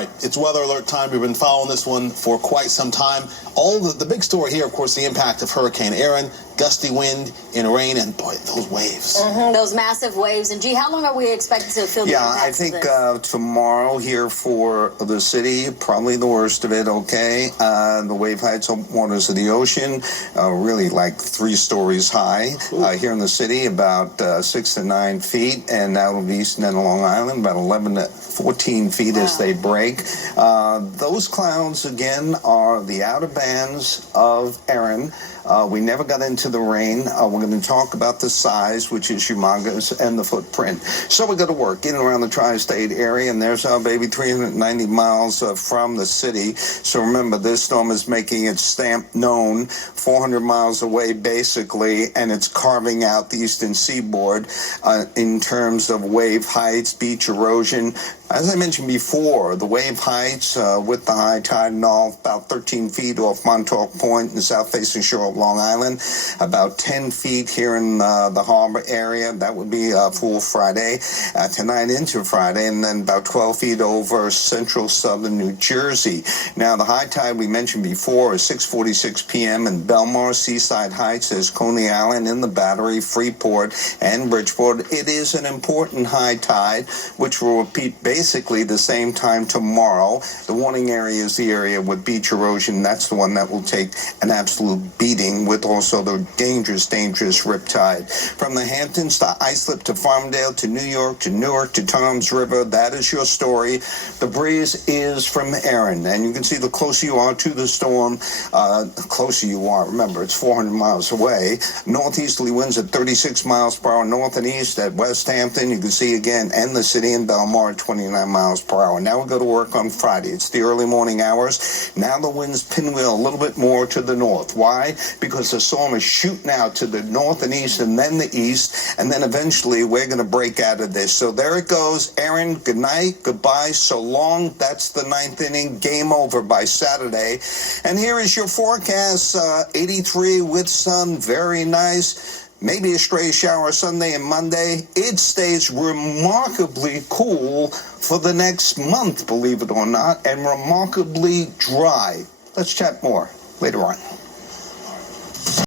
right, it's weather alert time. We've been following this one for quite some time. The big story here, of course, the impact of Hurricane Erin, gusty wind and rain, and boy, those waves. Those massive waves. And, G, how long are we expected to feel the impacts of this? I think tomorrow here for the city, probably the worst of it, okay? The wave heights of waters of the ocean, really like 3 stories high. Here in the city, about 6 to 9 feet, and out of East and Long Island, about 11 to 14 feet as they break. Those clouds, again, are the outer bands of Erin. We never got into the rain. We're going to talk about the size, which is humongous, and the footprint. So we go to work in and around the tri-state area, and there's our baby 390 miles from the city. So remember, this storm is making its stamp known 400 miles away, basically, and it's carving out the eastern seaboard in terms of wave heights, beach erosion. As I mentioned before, the wave heights with the high tide and all, about 13 feet off Montauk Point in the south-facing shore of Long Island, about 10 feet here in the harbor area. That would be for Friday, tonight into Friday, and then about 12 feet over central southern New Jersey. Now, the high tide we mentioned before is 6:46 p.m. in Belmar, Seaside Heights. There's Coney Island in the Battery, Freeport, and Bridgeport. It is an important high tide, which will repeat basically the same time tomorrow. The warning area is the area with beach erosion. That's the one that will take an absolute beating, with also the dangerous riptide. From the Hamptons to Islip to Farmdale to New York to Newark to Toms River, that is your story. The breeze is from Erin, and you can see the closer you are to the storm, the closer you are. Remember, it's 400 miles away. Northeasterly winds at 36 miles per hour north and east at West Hampton. You can see again, and the city in Belmar at 29 miles per hour. Now we go to work on Friday. It's the early morning hours. Now the winds pinwheel a little bit more to the north. Why? Because the storm is shooting out to the north and east and then the east, and then eventually we're going to break out of this. So there it goes. Erin, good night, goodbye, so long. That's the 9th inning. Game over by Saturday. And here is your forecast. 83 with sun. Very nice. Maybe a stray shower Sunday and Monday. It stays remarkably cool for the next month, believe it or not, and remarkably dry. Let's chat more later on.